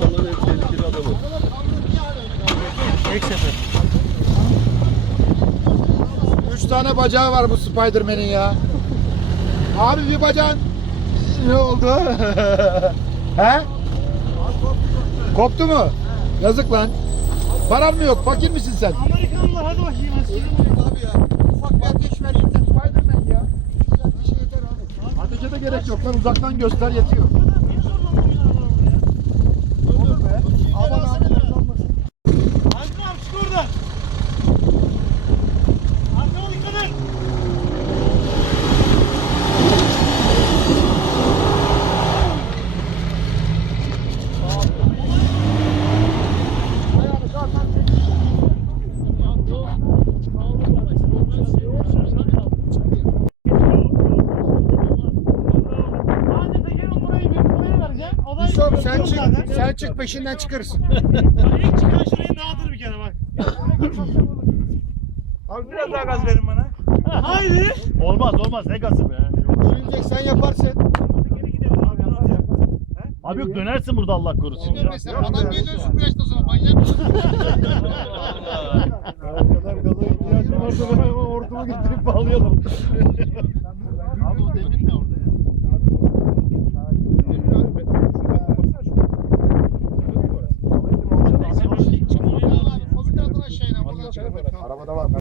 yapanların en Üç tane bacağı var bu Spiderman'in ya. Abi bir bacağın ne oldu? He? Ee, Koptu mu? He. Yazık lan. Paran mı yok? Fakir misin sen? Amerikanlı hadi bakayım. Ateş ver şey yeter Spiderman ya. Ateşe de gerek buna yok lan uzaktan göster yetiyor. Var. Tamam sen ne çık, yok sen lan, çık, sen çık peşinden yok, çıkarız. İlk çıkan şurayı dağıtır bir kere bak. Ya, abi biraz daha gaz verin bana. Haydi. Olmaz olmaz ne gazı be. Sürecek sen yaparsın. Gülüyoruz. Abi yok dönersin burada Allah korusun. Olur, ya. Mesela ya, adam geliyor şu yaşta zaman? manyak mısın? Allah Arkadan gaza ihtiyacım varsa ortamı getirip bağlayalım. Abi o demin ne orada ya? なるほど。